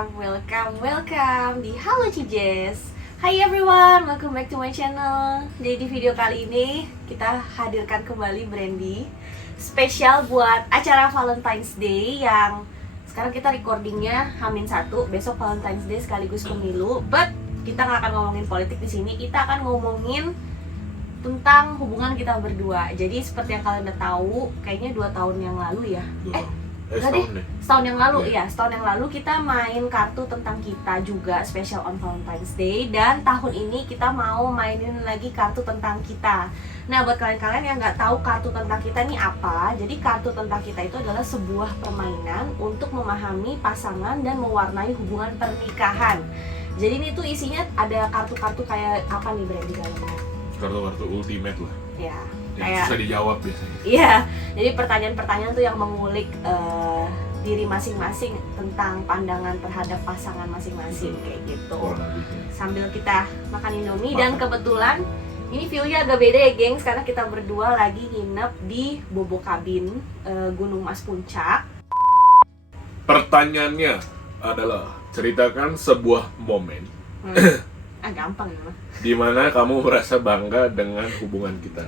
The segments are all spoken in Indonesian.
welcome di Halo Cijes. Hi everyone, welcome back to my channel. Jadi di video kali ini kita hadirkan kembali Brandy spesial buat acara Valentine's Day yang sekarang kita recordingnya H-1, besok Valentine's Day sekaligus pemilu. But kita nggak akan ngomongin politik di sini, kita akan ngomongin tentang hubungan kita berdua. Jadi seperti yang kalian udah tahu, kayaknya 2 tahun yang lalu ya. Setahun yang lalu ya. Setahun yang lalu kita main kartu tentang kita juga special on Valentine's Day, dan tahun ini kita mau mainin lagi kartu tentang kita. Nah, buat kalian-kalian yang nggak tahu kartu tentang kita ini apa, jadi kartu tentang kita itu adalah sebuah permainan untuk memahami pasangan dan mewarnai hubungan pernikahan. Jadi ini tuh isinya ada kartu-kartu kayak apa nih, Brandy, dalamnya? Kartu-kartu ultimate lah. Ya. Yang Kayak, susah dijawab biasanya. iya, jadi pertanyaan-pertanyaan tuh yang mengulik diri masing-masing tentang pandangan terhadap pasangan masing-masing, kayak gitu. Sambil kita makan Indomie. Dan kebetulan ini view-nya agak beda ya, gengs, karena kita berdua lagi nginep di Bobo Cabin, Gunung Mas Puncak. Pertanyaannya adalah, ceritakan sebuah momen Gampang ya, mah. di mana kamu merasa bangga dengan hubungan kita.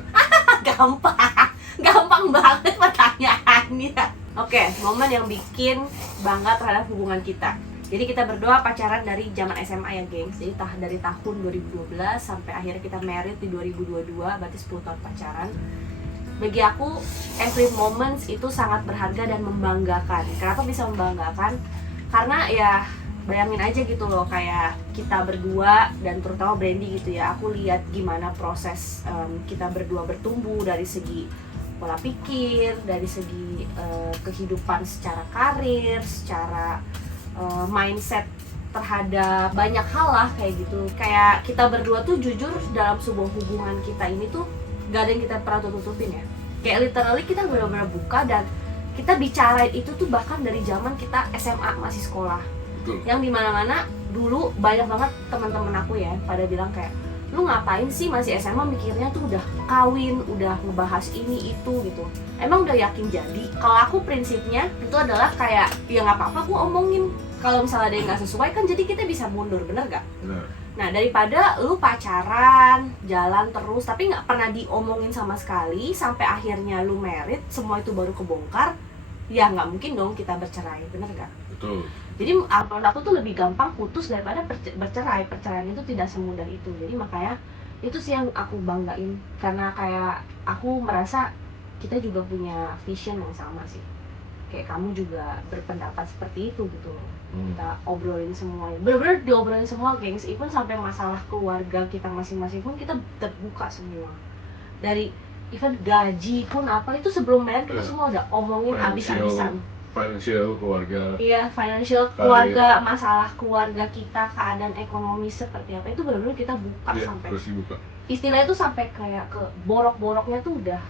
Gampang banget pertanyaannya. Oke, momen yang bikin bangga terhadap hubungan kita. Jadi kita berdua pacaran dari zaman SMA ya, gengs. Jadi dari tahun 2012 sampai akhirnya kita married di 2022, berarti 10 tahun pacaran. Bagi aku, every moments itu sangat berharga dan membanggakan. Kenapa bisa membanggakan? Karena ya bayangin aja gitu loh, kayak kita berdua dan terutama Brandy gitu ya, aku lihat gimana proses kita berdua bertumbuh dari segi pola pikir, dari segi kehidupan secara karir, secara mindset terhadap banyak hal lah kayak gitu. Kayak kita berdua tuh jujur dalam sebuah hubungan kita ini tuh gak ada yang kita pernah tutupin ya. Kayak literally kita benar-benar buka dan kita bicarain itu tuh bahkan dari zaman kita SMA masih sekolah. Betul. Yang dimana-mana dulu banyak banget teman-teman aku ya pada bilang kayak, lu ngapain sih masih SMA mikirnya tuh udah kawin, udah ngebahas ini itu gitu. Emang udah yakin jadi? Kalau aku prinsipnya itu adalah kayak, ya nggak apa-apa aku omongin. Kalau misalnya ada yang nggak sesuai kan jadi kita bisa mundur, bener gak? Benar. Nah, daripada lu pacaran, jalan terus tapi nggak pernah diomongin sama sekali sampai akhirnya lu married, semua itu baru kebongkar, ya nggak mungkin dong kita bercerai, bener gak? Betul. Jadi menurut aku tuh lebih gampang putus daripada bercerai. Perceraian itu tidak semudah itu. Jadi makanya itu sih yang aku banggain, karena kayak aku merasa kita juga punya vision yang sama sih. Kayak kamu juga berpendapat seperti itu gitu. Kita obrolin semuanya, bener-bener diobrolin semua, gengs. Even sampai masalah keluarga kita masing-masing pun kita terbuka semua. Dari even gaji pun apa itu sebelum married kita semua udah omongin habis-habisan. Financial keluarga. Iya, financial keluarga, masalah keluarga kita, keadaan ekonomi seperti apa, itu benar-benar kita buka sampai. Terus dibuka. Istilahnya itu sampai kayak ke borok-boroknya tuh udah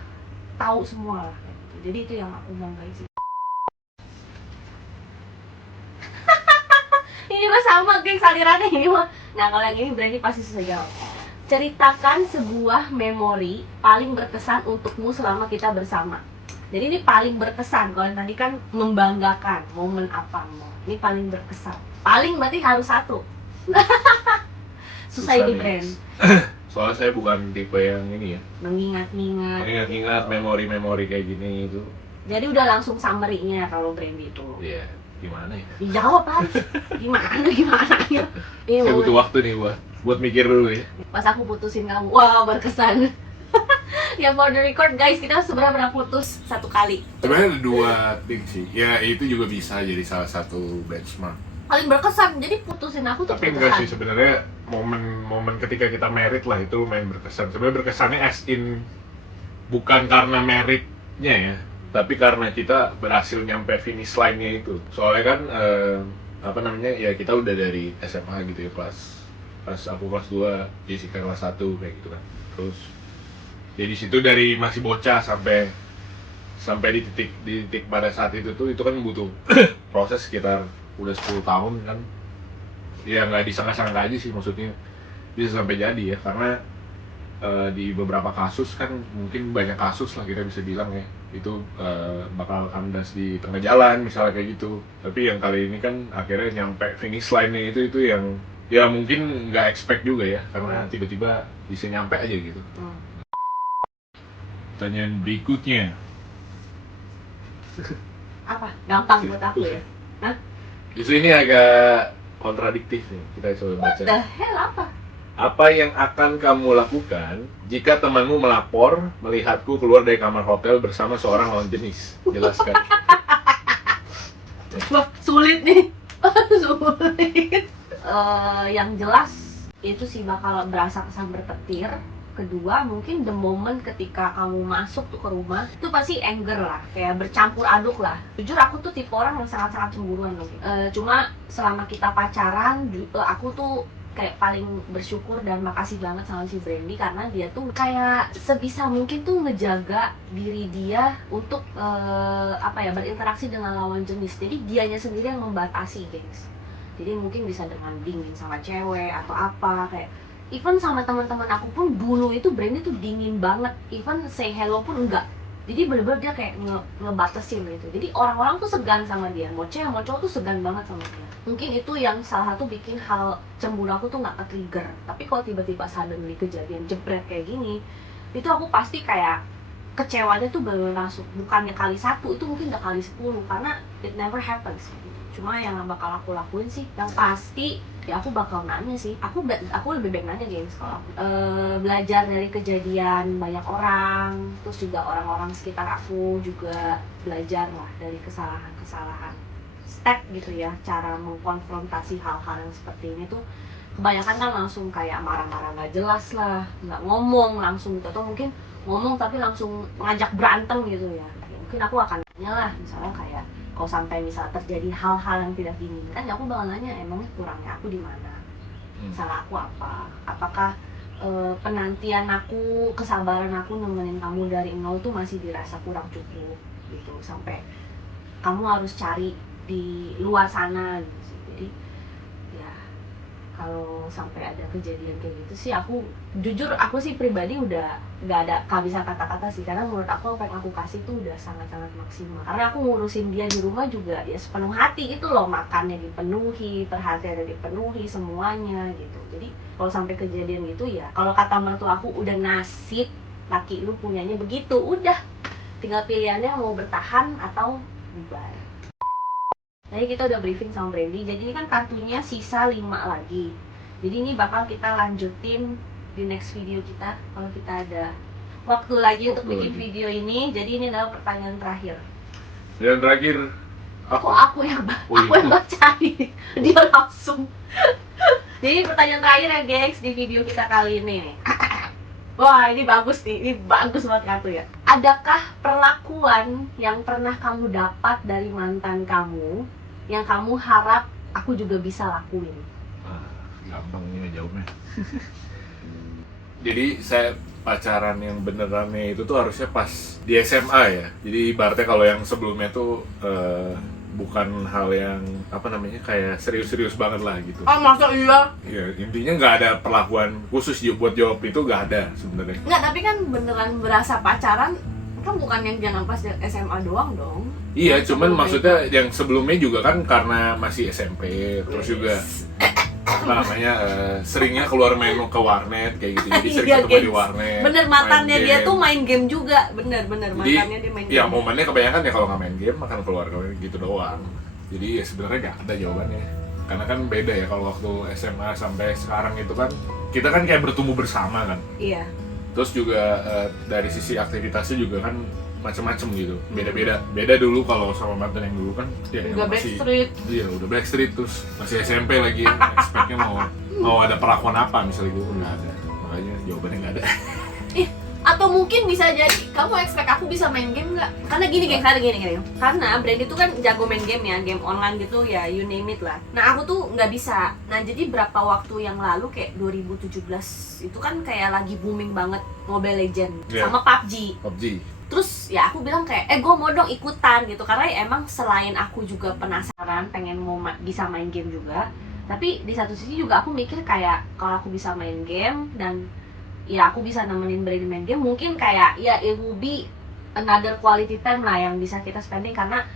tahu semua lah. Jadi itu yang aku banggain sih. Ini mah sama, gengs, alirannya ini mah. Nah, kalau yang ini berarti pasti susah jawab. Ceritakan sebuah memori paling berkesan untukmu selama kita bersama. Jadi ini paling berkesan. Kalau tadi kan membanggakan, momen apa mau? Ini paling berkesan. Paling berarti harus satu. Susah ini, Brand. Soalnya saya bukan tipe yang ini ya, Mengingat-ingat. ingat-ingat memori-memori kayak gini itu. Jadi udah langsung summary-nya kalau Brand itu. Iya, gimana ya? Dijawab harus. Gimana ya? Ini Saya butuh momen. waktu nih buat mikir dulu ya. Pas aku putusin kamu, wah berkesan. Ya for the record guys, kita sebenarnya pernah putus 1 kali. Sebenarnya ada 2 thing sih. Ya itu juga bisa jadi salah satu benchmark. Paling berkesan, jadi putusin aku tuh Tapi enggak sih, sebenarnya momen ketika kita married lah itu main berkesan. Sebenarnya berkesannya as in bukan karena meritnya ya, tapi karena kita berhasil nyampe finish line-nya itu. Soalnya kan ya kita udah dari SMA gitu ya, pas aku kelas 2, Jessica kelas 1 kayak gitu kan. Terus ya di situ dari masih bocah sampai di titik pada saat itu kan butuh proses sekitar udah 10 tahun kan. Ya nggak disangka-sangka aja sih, maksudnya bisa sampai jadi ya, karena di beberapa kasus kan, mungkin banyak kasus lah kita bisa bilang ya, itu bakal kandas di tengah jalan misalnya kayak gitu. Tapi yang kali ini kan akhirnya nyampe finish line-nya itu yang ya mungkin nggak expect juga ya, karena tiba-tiba bisa nyampe aja gitu. Pertanyaan berikutnya, Apa? Gampang buat aku ya? Hah? justru ini agak kontradiktif nih, kita coba What baca. the hell, apa? Apa yang akan kamu lakukan jika temanmu melapor melihatku keluar dari kamar hotel bersama seorang lawan jenis? Jelaskan. Wah, sulit nih. Sulit. Yang jelas itu sih bakal berasa kesamber petir. Kedua, mungkin the moment ketika kamu masuk tuh ke rumah, itu pasti anger lah, kayak bercampur aduk lah. Jujur aku tuh tipe orang yang sangat-sangat cemburuan loh. Cuma selama kita pacaran, aku tuh kayak paling bersyukur dan makasih banget sama si Brandy, karena dia tuh kayak sebisa mungkin tuh ngejaga diri dia untuk berinteraksi dengan lawan jenis. Jadi dianya sendiri yang membatasi, guys. Jadi mungkin bisa dengan dingin sama cewek atau apa, kayak even sama teman-teman aku pun dulu itu Brandy tuh dingin banget, even say hello pun enggak. Jadi bener-bener dia kayak ngebatasin gitu. Jadi orang-orang tuh segan sama dia, mau cewek mau cowok tuh segan banget sama dia. Mungkin itu yang salah satu bikin hal cemburu aku tuh nggak ke-trigger. Tapi kalau tiba-tiba suddenly kejadian jebret kayak gini, itu aku pasti kayak kecewanya tuh baru langsung, bukannya kali 1, itu mungkin udah kali 10, karena it never happens. Cuma yang bakal aku lakuin sih, yang pasti ya aku bakal nanya sih. Aku lebih baik nanya, guys, kalau aku belajar dari kejadian banyak orang, terus juga orang-orang sekitar aku juga belajar lah dari kesalahan-kesalahan step gitu ya, cara mengkonfrontasi hal-hal yang seperti ini tuh kebanyakan kan langsung kayak marah-marah nggak jelas lah, nggak ngomong langsung gitu, atau mungkin ngomong tapi langsung ngajak berantem gitu ya. Mungkin aku akan nanya lah, misalnya kayak kalau sampai misal terjadi hal-hal yang tidak diinginkan, ya aku bakal nanya emangnya kurangnya aku di mana, salah aku apa, apakah penantian aku, kesabaran aku nemenin kamu dari nol tuh masih dirasa kurang cukup gitu, sampai kamu harus cari di luar sana gitu sih. Jadi ya kalau sampai ada kejadian kayak gitu sih, aku jujur aku sih pribadi udah nggak ada kehabisan kata-kata sih, karena menurut aku apa yang aku kasih tuh udah sangat-sangat maksimal. Karena aku ngurusin dia di rumah juga ya sepenuh hati itu loh, makannya dipenuhi, perhatiannya dipenuhi, semuanya gitu. Jadi kalau sampai kejadian gitu ya, kalau kata mertua aku udah nasib laki lu punyanya begitu, udah tinggal pilihannya mau bertahan atau bubar. Tadi kita udah briefing sama Brandy, jadi ini kan kartunya sisa 5 lagi. Jadi ini bakal kita lanjutin di next video kita kalau kita ada waktu lagi untuk bikin video ini. Jadi ini adalah pertanyaan terakhir. Yang terakhir Kok aku yang baca nih? Dia langsung. Jadi pertanyaan terakhir ya guys di video kita kali ini nih. Wah, ini bagus nih, ini bagus banget kartu ya. Adakah perlakuan yang pernah kamu dapat dari mantan kamu yang kamu harap aku juga bisa lakuin? Gampang ini jawabnya. Jadi saya pacaran yang benerannya itu tuh harusnya pas di SMA ya. Jadi ibaratnya kalau yang sebelumnya tuh bukan hal yang kayak serius-serius banget lah gitu. Oh, masa iya? Ya intinya nggak ada perlakuan khusus buat jawab itu, nggak ada sebenarnya. Nggak, tapi kan beneran berasa pacaran kan bukan yang jangan pas SMA doang dong. Iya, cuman maksudnya yang sebelumnya juga kan karena masih SMP, terus juga seringnya keluar main ke warnet kayak gitu, jadi sering ketemu di warnet. Bener, mantannya dia tuh main game juga, bener mantannya dia main game. Ya momennya kebanyakan ya kalau nggak main game makan keluar gitu doang. Jadi ya sebenarnya nggak ada jawabannya, karena kan beda ya kalau waktu SMA sampai sekarang itu kan kita kan kayak bertumbuh bersama kan. Iya. Terus juga dari sisi aktivitasnya juga kan macam-macam gitu, beda dulu kalau sama mantan yang dulu kan ya udah masih Backstreet. Iya udah Backstreet, terus masih SMP lagi, expect-nya mau ada perlakuan apa misalnya gitu, nggak ada, makanya jawabannya nggak ada. Atau mungkin bisa jadi kamu expect aku bisa main game nggak? Karena gini geng, karena Brandy tuh kan jago main game ya, game online gitu ya, you name it lah. Nah aku tuh nggak bisa. Nah jadi berapa waktu yang lalu kayak 2017 itu kan kayak lagi booming banget Mobile Legends sama PUBG. Terus ya aku bilang kayak, gue mau dong ikutan gitu. Karena ya emang selain aku juga penasaran, pengen mau bisa main game juga. Tapi di satu sisi juga aku mikir kayak, kalau aku bisa main game dan ya aku bisa nemenin Brady main game, mungkin kayak ya it will be another quality time lah yang bisa kita spending, karena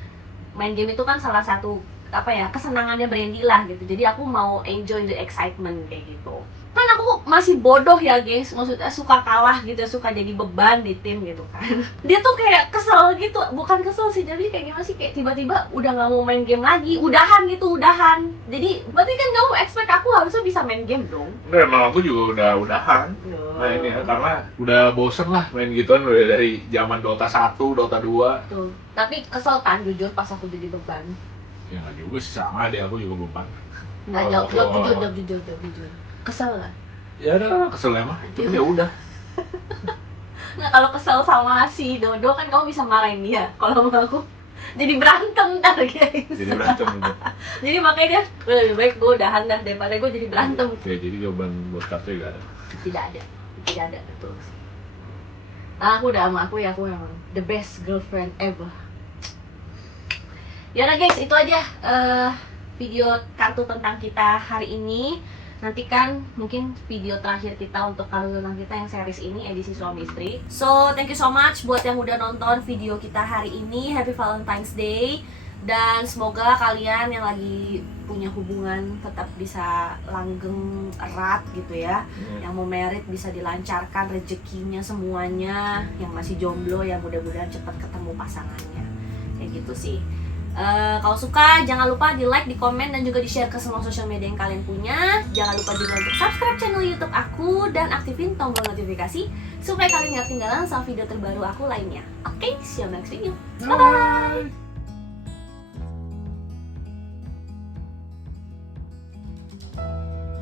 main game itu kan salah satu apa ya kesenangannya Brandy lah gitu. Jadi aku mau enjoy the excitement kayak gitu. Kan aku masih bodoh ya guys, maksudnya suka kalah gitu, suka jadi beban di tim gitu kan. Dia tuh kayak kesel gitu, bukan kesel sih, jadi kayak gimana sih, kayak tiba-tiba udah nggak mau main game lagi, udahan gitu, udahan. Jadi berarti kan kamu expect aku harusnya bisa main game dong. Enggak, emang aku juga udahan mainnya, karena udah bosen lah main gituan, udah dari zaman Dota 1, Dota 2. Tuh. Tapi kesel kan jujur pas aku jadi beban. Ya nggak juga sih, sama deh aku juga beban. Nggak jawab jujur. Kesel lah. Ya udah kesel emang, tapi ya udah. Nah kalau kesel sama si Dodo kan kamu bisa marahin dia. Kalau sama aku jadi berantem ntar guys. Jadi berantem gitu. Jadi makanya dia lebih baik gue udahan dah daripada gue jadi berantem. Ya jadi jawaban buat kartu juga ada. Tidak ada betul sih. Nah, aku udah sama aku emang the best girlfriend ever. Ya udah guys, itu aja video kartu tentang kita hari ini. Nantikan mungkin video terakhir kita untuk kartu tentang kita yang series ini edisi suami istri. So thank you so much buat yang udah nonton video kita hari ini. Happy Valentine's Day. Dan semoga kalian yang lagi punya hubungan tetap bisa langgeng erat gitu ya. Yang mau married bisa dilancarkan rezekinya semuanya. Yang masih jomblo ya mudah-mudahan cepat ketemu pasangannya. Kayak gitu sih. Kalau suka jangan lupa di like, di komen, dan juga di share ke semua sosial media yang kalian punya. Jangan lupa juga untuk subscribe channel YouTube aku dan aktifin tombol notifikasi supaya kalian gak ketinggalan sama video terbaru aku lainnya. Oke, see you next video. Bye bye.